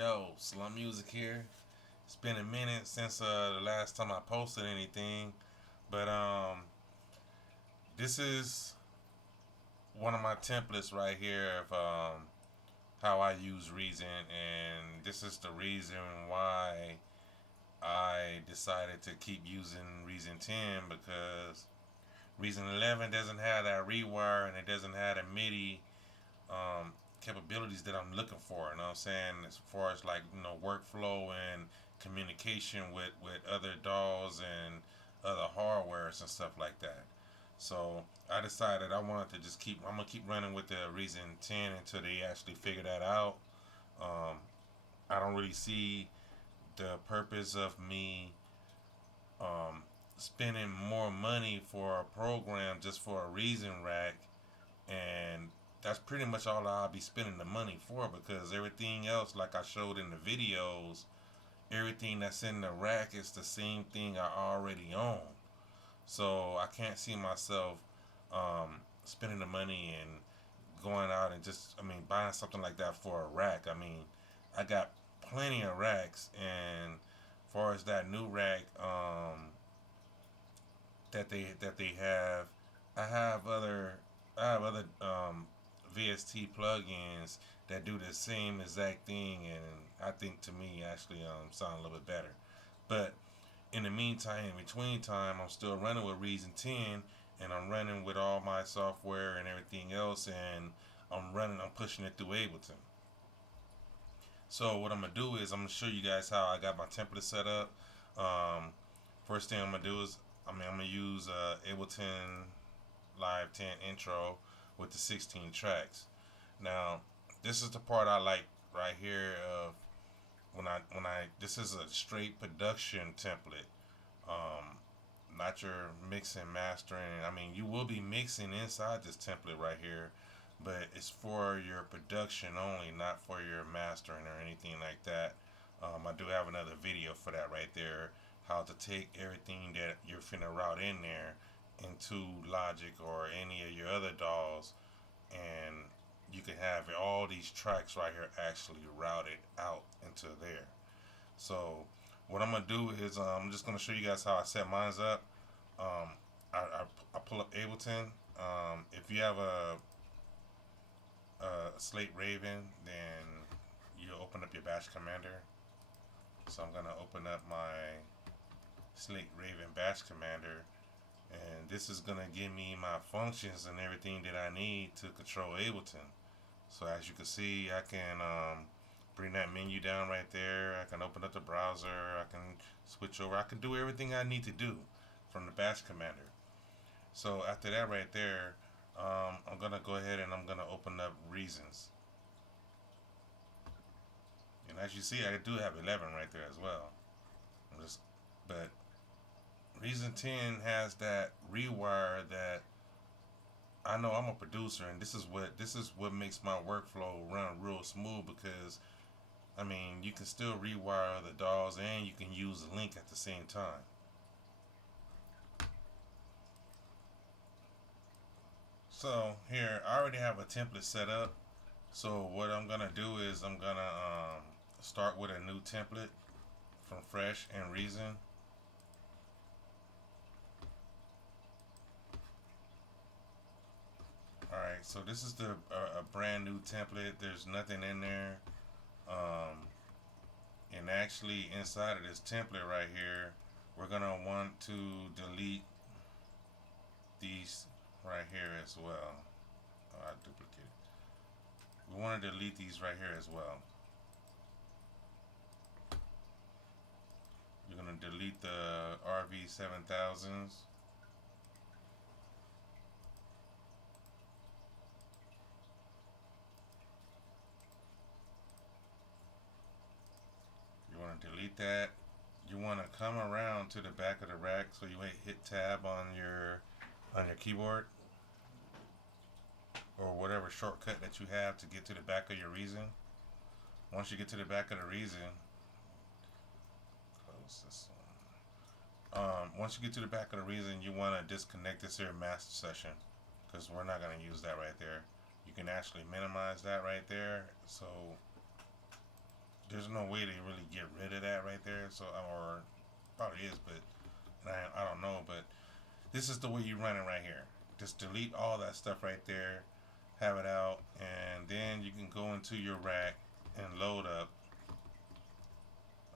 Yo, Slum Music here. It's been a minute since the last time I posted anything, but this is one of my templates right here of how I use Reason, and this is the reason why I decided to keep using Reason 10 because Reason 11 doesn't have that rewire and it doesn't have the Midi capabilities that I'm looking for. You know what I'm saying? As far as like workflow and communication with other DAWs and other hardwares and stuff like that. So I decided I wanted to just keep. I'm gonna keep running with the Reason 10 until they actually figure that out. Um, I don't really see the purpose of me spending more money for a program just for a Reason rack, and that's pretty much all I'll be spending the money for because everything else, like I showed in the videos, everything that's in the rack is the same thing I already own. So I can't see myself spending the money and going out and just, buying something like that for a rack. I got plenty of racks, and as far as that new rack that they have, I have other VST plugins that do the same exact thing, and I think to me actually sound a little bit better. But in the meantime, in between time, I'm still running with Reason 10, and I'm running with all my software and everything else, and I'm pushing it through Ableton. So what I'm gonna do is I'm gonna show you guys how I got my template set up. Um, First thing I'm gonna do is I'm gonna use Ableton Live 10 intro with the 16 tracks. Now, this is the part I like right here. When I this is a straight production template, um, not your mixing mastering. You will be mixing inside this template right here, but it's for your production only, not for your mastering or anything like that. I do have another video for that right there. How to take everything that you're finna route in there into Logic or any of your other DAWs, and you can have all these tracks right here actually routed out into there. So what I'm gonna do is I'm just gonna show you guys how I set mine up. Um, I pull up Ableton. If you have a Slate Raven, then you open up your Bash Commander. So I'm gonna open up my Slate Raven Bash Commander, and this is gonna give me my functions and everything that I need to control Ableton. So as you can see, I can bring that menu down right there. I can open up the browser. I can switch over. I can do everything I need to do from the Bash Commander. So after that right there, I'm gonna go ahead and I'm gonna open up Reasons. And as you see, I do have 11 right there as well. But Reason 10 has that rewire that I know I'm a producer, and this is what makes my workflow run real smooth because you can still rewire the DAWs and you can use the link at the same time. So here, I already have a template set up. So what I'm gonna do is I'm gonna start with a new template from Fresh and Reason. All right, so this is a brand new template. There's nothing in there. Um, and actually inside of this template right here, we're gonna want to delete these right here as well. Oh, I duplicated. We want to delete these right here as well. You're gonna delete the RV7000s. You want to delete that. You want to come around to the back of the rack, so you hit tab on your keyboard or whatever shortcut that you have to get to the back of your Reason. Once you get to the back of the Reason, close this one. Once you get to the back of the Reason, you want to disconnect this here master session because we're not going to use that right there. You can actually minimize that right there, so there's no way to really get rid of that right there. So, or probably is, but I don't know. But this is the way you run it right here. Just delete all that stuff right there, have it out, and then you can go into your rack and load up.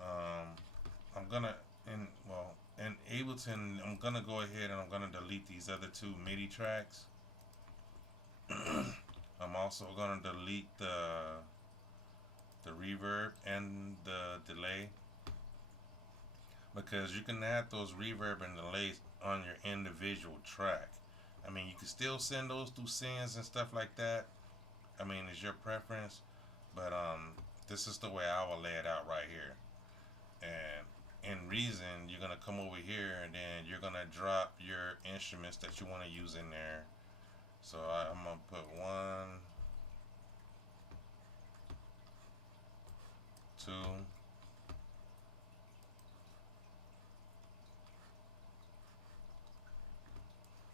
Um, I'm gonna in Ableton, I'm gonna go ahead and I'm gonna delete these other two MIDI tracks. I'm also gonna delete the reverb and the delay, because you can add those reverb and delays on your individual track. I mean, you can still send those through sends and stuff like that. I mean, it's your preference, but this is the way I will lay it out right here. And in Reason, you're gonna come over here and then you're gonna drop your instruments that you want to use in there. So I'm gonna put 2,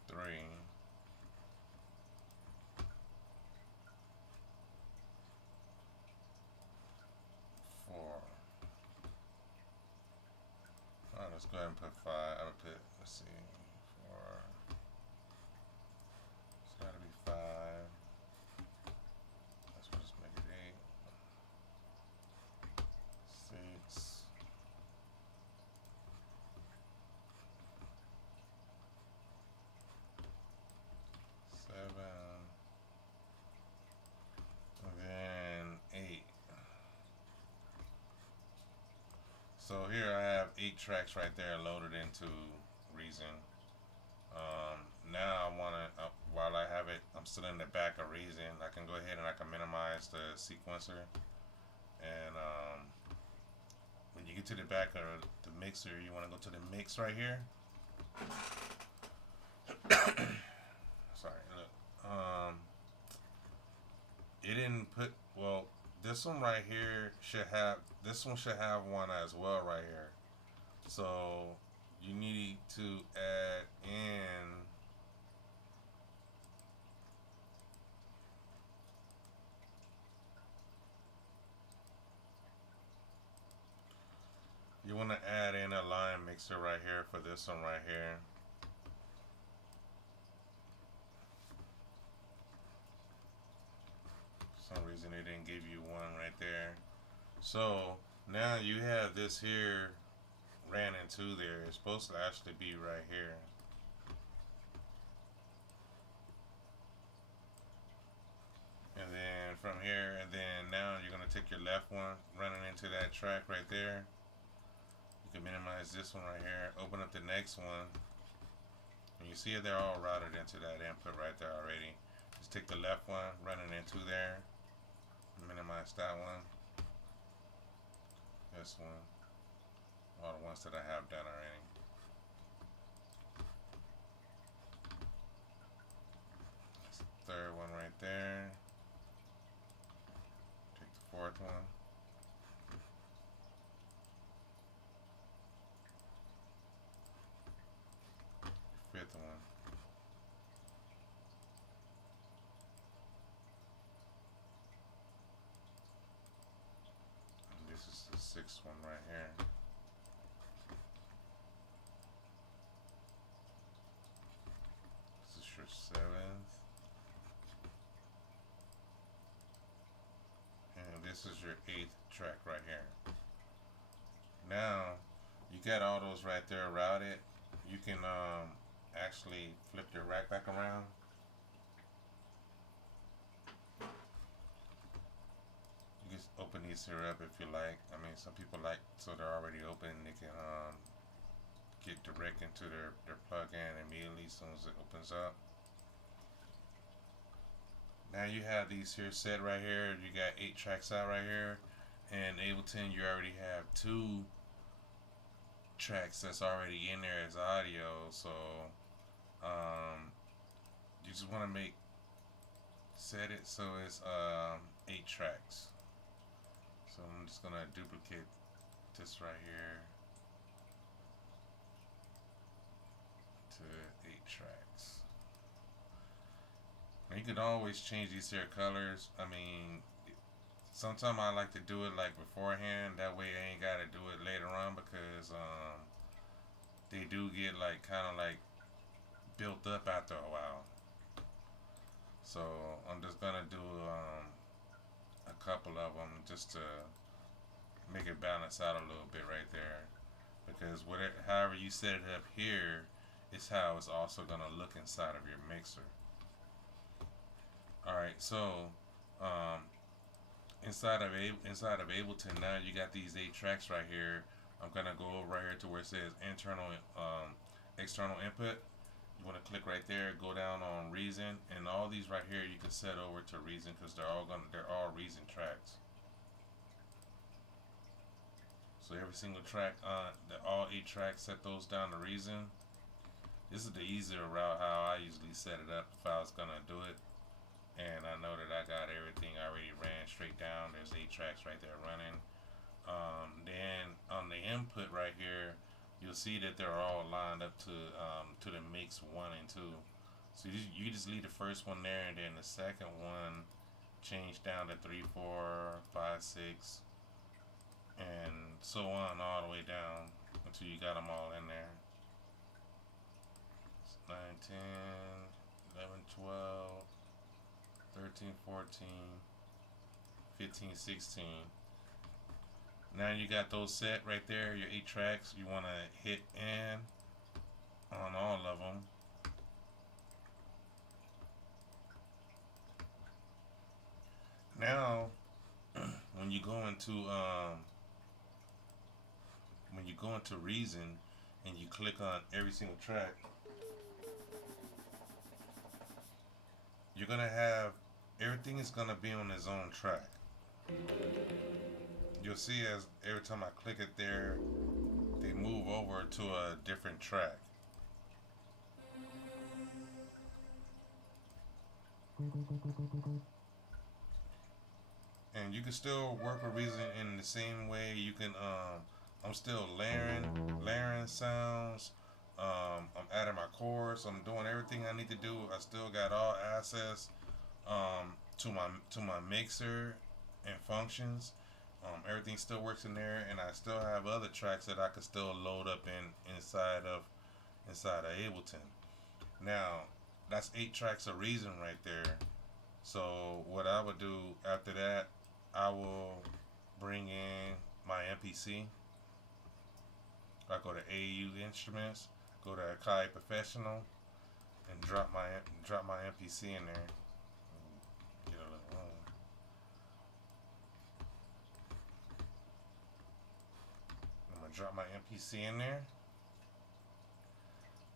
3, 4. Alright, let's go ahead and put 5. I would put, let's see, 4. It's gotta be 5. Let's just make it 8. 6. 7. And then 8. So here I have 8 tracks right there loaded into Reason. Now I want to, while I have it, I'm still in the back of Reason, I can go ahead and I can minimize the sequencer. And when you get to the back of the mixer, you want to go to the mix right here. Sorry, look. It didn't put, well, this one right here this one should have one as well right here. So you need to add in you want to add in a line mixer right here for this one right here. For some reason it didn't give you one right there. So now you have this here ran into there. It's supposed to actually be right here. And then from here, and then now you're going to take your left one running into that track right there. You can minimize this one right here, open up the next one, and you see they're all routed into that input right there already. Just take the left one running into there, minimize that one, this one, all the ones that I have done already. That's the third one right there. Take the fourth one. Fifth one. And this is the sixth one right here. This is your seventh. And this is your eighth track right here. Now, you got all those right there routed. You can actually flip your rack back around. You just open these here up if you like. I mean, some people like, so they're already open. They can get direct into their plug-in immediately as soon as it opens up. Now you have these here set right here. You got 8 tracks out right here. And Ableton, you already have 2 tracks that's already in there as audio. So you just want to set it so it's 8 tracks. So I'm just gonna duplicate this right here to 8 tracks. Now you can always change these here colors. I mean, sometimes I like to do it like beforehand. That way I ain't gotta do it later on because they do get like kind of like built up after a while. So I'm just gonna do a couple of them just to make it balance out a little bit right there. Because whatever, however you set it up here, is how it's also gonna look inside of your mixer. All right, so um, inside of Ableton now you got these 8 tracks right here. I'm gonna go over right here to where it says internal external input. You want to click right there, go down on Reason, and all these right here you can set over to Reason because they're all Reason tracks. So every single track all 8 tracks, set those down to Reason. This is the easier route how I usually set it up if I was gonna do it. And I know that I got everything already ran straight down. There's 8 tracks right there running. Then on the input right here, you'll see that they're all lined up to the mix 1 and 2. So you just leave the first one there, and then the second one change down to 3, 4, 5, 6, and so on all the way down until you got them all in there. 9, 10, 11, 12, 13, 14, 15, 16. Now you got those set right there, your 8 tracks. You want to hit N on all of them. Now, when you go into Reason and you click on every single track, you're gonna have everything is gonna be on its own track. You'll see as every time I click it there, they move over to a different track. And you can still work with Reason in the same way. You can I'm still layering sounds. I'm adding my chords. I'm doing everything I need to do. I still got all access to my mixer and functions. Everything still works in there, and I still have other tracks that I can still load up inside of Ableton. Now, that's 8 tracks of Reason right there. So what I would do after that, I will bring in my MPC. I go to AU Instruments, go to Akai Professional, and drop my MPC in there. Get a little room. I'm gonna drop my MPC in there.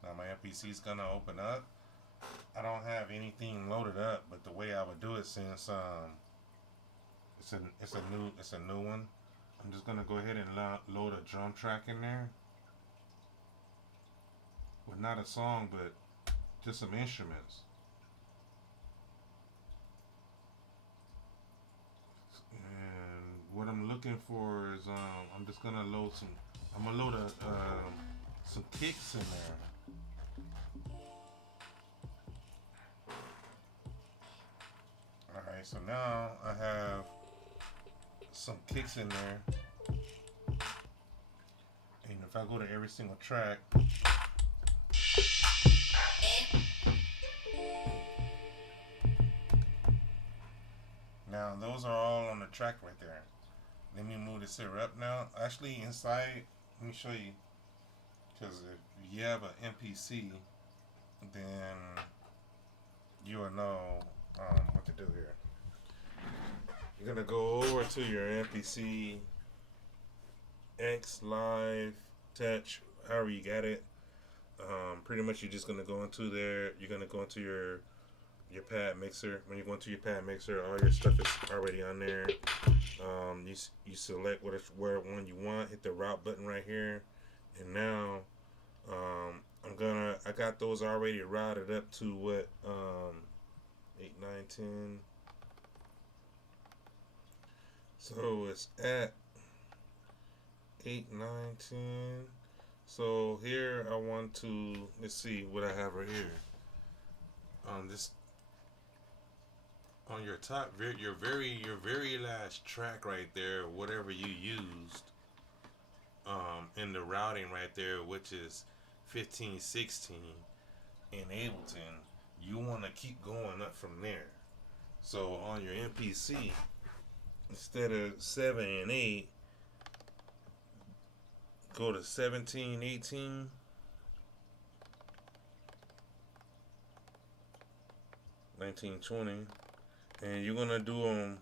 Now my MPC is gonna open up. I don't have anything loaded up, but the way I would do it, since it's a new one, I'm just gonna go ahead and load a drum track in there. Well, not a song, but just some instruments. And what I'm looking for is I'm just gonna load some. I'm gonna load some kicks in there. Alright, so now I have some kicks in there. And if I go to every single track, now those are all on the track right there. Let me move this here up now. Actually, inside, let me show you. Because if you have an MPC, then you will know what to do here. You're gonna go over to your MPC, X, Live, Touch, however you got it. Pretty much you're just gonna go into there. You're gonna go into your pad mixer. When you go into your pad mixer, all your stuff is already on there. You select where one you want. Hit the route button right here, and now I got those already routed up to what 8, 9, 10. So it's at 8, 9, 10. So here I want to, let's see what I have right here. This on your top, your very last track right there, whatever you used, in the routing right there, which is 1516 in Ableton, you want to keep going up from there. So on your MPC, instead of 7 and 8, go to 17, 18, 19, 20, and you're gonna do them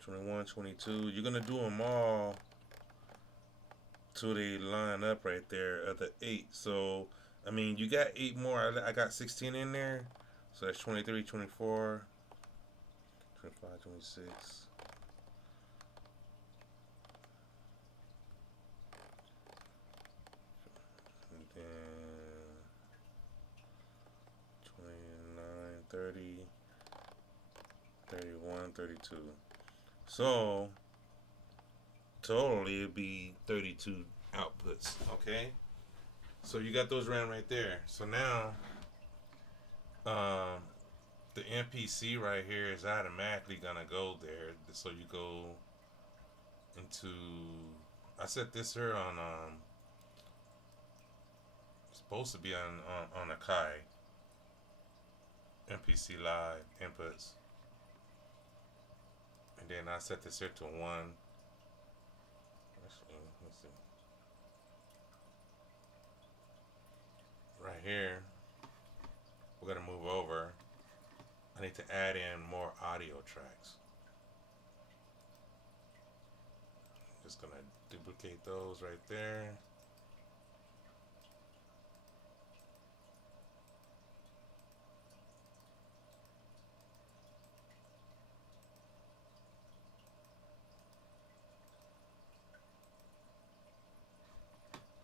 21, 22. You're gonna do them all till they line up right there at the 8. So I mean, you got 8 more. I got 16 in there, so that's 23, 24, 25, 26. And then 29, 30, 31, 32. So totally it'd be 32 outputs. Okay. So you got those ran right there. So now, um, the MPC right here is automatically gonna go there. So you go into. I set this here on. It's supposed to be on Akai. MPC live inputs, and then I set this here to 1. Actually, let's see. Right here, we're gonna move over. I need to add in more audio tracks. Just gonna duplicate those right there.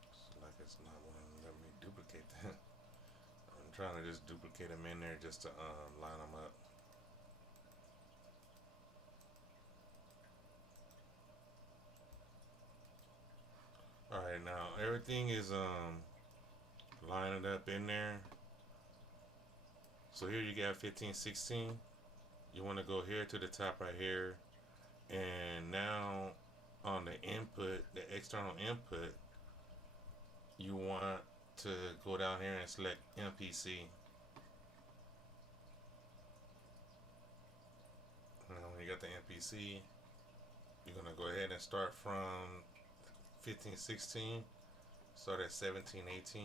It's like it's not wanting to let me duplicate that. I'm trying to just duplicate them in there just to line them up. Alright, now everything is lining up in there. So here you got 15, 16. You want to go here to the top right here, and now on the input, the external input, you want to go down here and select MPC. Now when you got the MPC, you're gonna go ahead and start from 15, 16, start at 17, 18.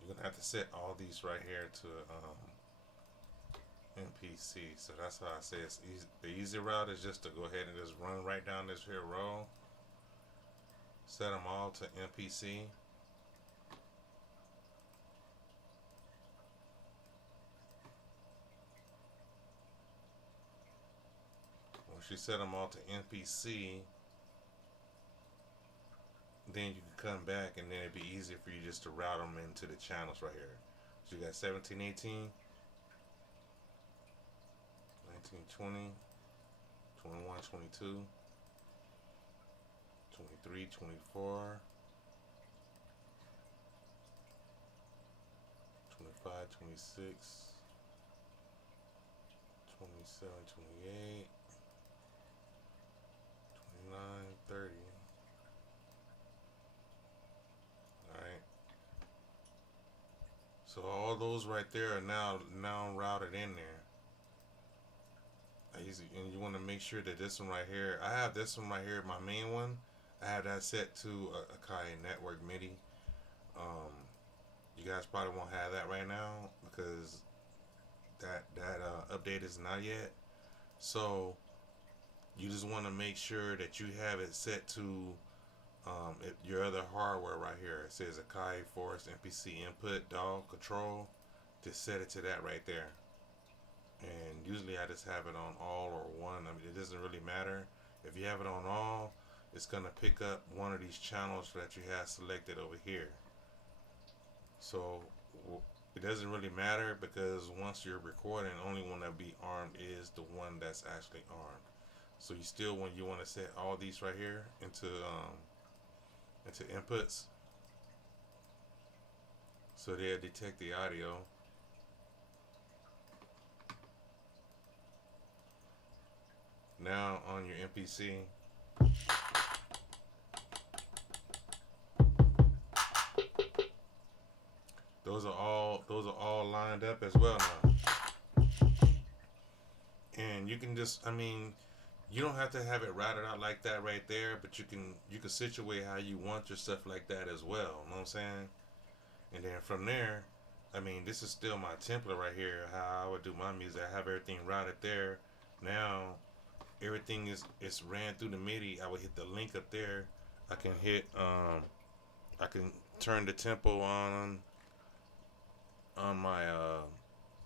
You're gonna have to set all these right here to MPC. So that's how I say it's easy. The easy route is just to go ahead and just run right down this here row, set them all to MPC. Once you set them all to MPC, then you can come back and then it'd be easier for you just to route them into the channels right here. So you got 17, 18, 19, 20, 21, 22, 23, 24, 25, 26, 27, 28, 29, 30. Alright. So all those right there are now routed in there. And you want to make sure that this one right here, I have this one right here, my main one. I have that set to Akai Network Midi. You guys probably won't have that right now because that update is not yet. So you just want to make sure that you have it set to your other hardware right here. It says Akai Force MPC Input DAW Control. Just set it to that right there. And usually I just have it on all or one. I mean, it doesn't really matter. If you have it on all, it's going to pick up one of these channels that you have selected over here. So it doesn't really matter because once you're recording, only one that be armed is the one that's actually armed. So you still, when you want to set all these right here into inputs, so they'll detect the audio. Now on your MPC, those are all lined up as well now. And you can just, I mean, you don't have to have it routed out like that right there, but you can situate how you want your stuff like that as well. You know what I'm saying? And then from there, I mean, this is still my template right here. How I would do my music. I have everything routed there. Now everything is ran through the Midi. I would hit the link up there. I can hit I can turn the tempo on my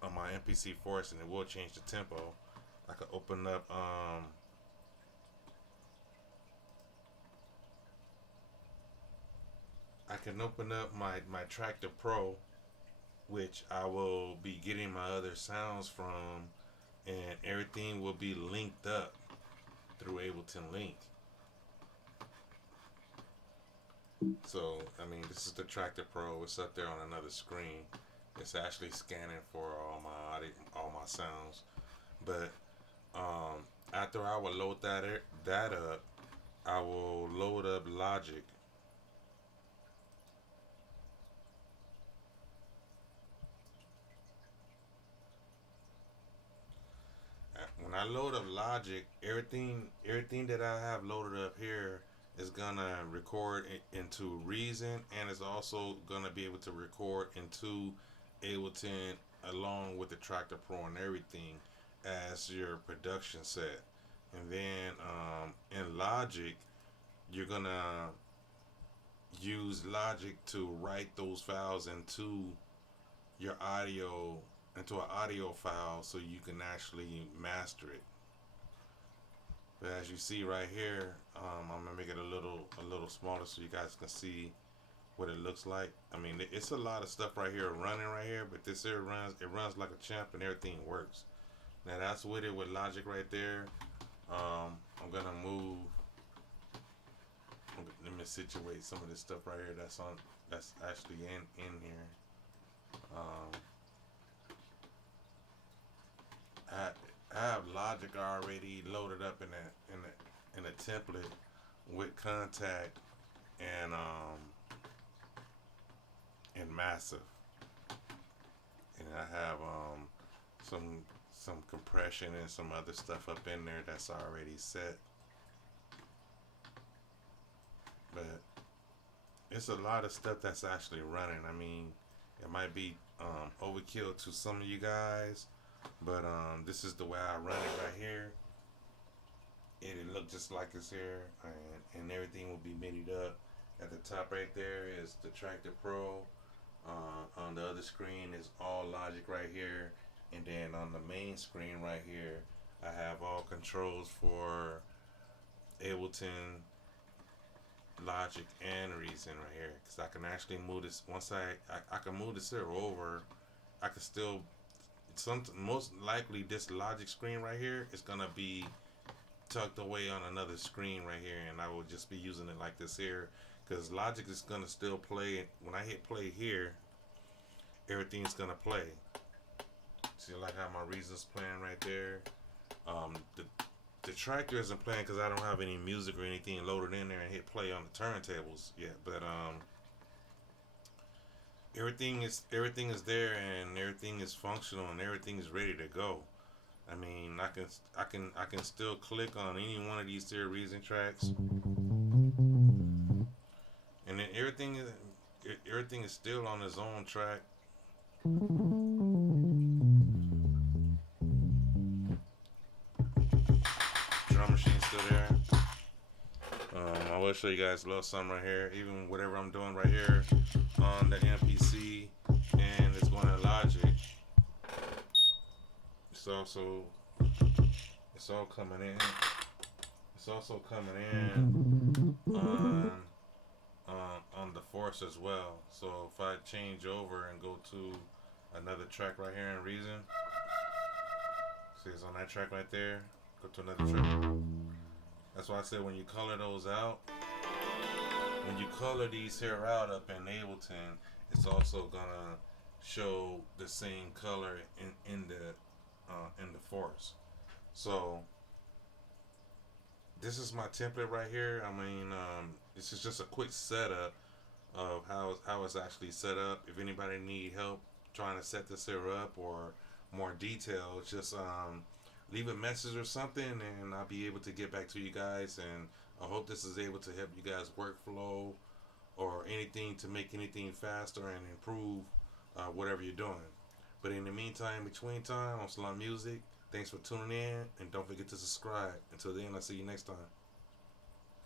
MPC force, and it will change the tempo. I could open up my Tractor Pro, which I will be getting my other sounds from, and everything will be linked up through Ableton Link. So I mean, this is the Tractor Pro. It's up there on another screen. It's actually scanning for all my sounds. But after I will load that up, I will load up Logic. When I load up Logic, everything that I have loaded up here is gonna record into Reason, and it's also gonna be able to record into Ableton along with the Tractor Pro and everything as your production set. And then in Logic, you're gonna use Logic to write those files your audio into an audio file so you can actually master it. But as you see right here, I'm gonna make it a little smaller so you guys can see what it looks like. I mean, it's a lot of stuff right here running right here, but this here runs like a champ and everything works. Now that's with it with Logic right there. I'm gonna move. Let me situate some of this stuff right here that's actually in here. Um, I, I have Logic already loaded up in a template with Contact and Massive, and I have some compression and some other stuff up in there that's already set. But it's a lot of stuff that's actually running. I mean, it might be overkill to some of you guys, but this is the way I run it right here. It look just like it's here, and everything will be midied up. At the top right there is the Tractor Pro. On the other screen is all Logic right here, and then on the main screen right here, I have all controls for Ableton, Logic, and Reason right here. Because I can actually move this once I can move this here over. I can still most likely this Logic screen right here is gonna be tucked away on another screen right here, and I will just be using it like this here, because Logic is gonna still play. When I hit play here, everything's gonna play. See, like how my Reason's playing right there. The Tractor isn't playing because I don't have any music or anything loaded in there and hit play on the turntables yet, but everything is there, and everything is functional, and everything is ready to go. I mean, I can still click on any one of these here Reason tracks, and then everything is still on its own track. Drum machine's still there. I will show you guys a little something right here. Even whatever I'm doing right here on the MPC, and it's going to Logic. It's all coming in. It's also coming in on the Force as well. So if I change over and go to another track right here in Reason, see it's on that track right there. Go to another track. That's why I said when you color those out, when you color these here out up in Ableton, it's also gonna show the same color in the Force. So this is my template right here. I mean, this is just a quick setup of how it's actually set up. If anybody need help trying to set this here up or more detail, just leave a message or something, and I'll be able to get back to you guys. And I hope this is able to help you guys workflow or anything to make anything faster and improve whatever you're doing. But in the meantime, between time, on Salon Music, thanks for tuning in, and don't forget to subscribe. Until then, I'll see you next time.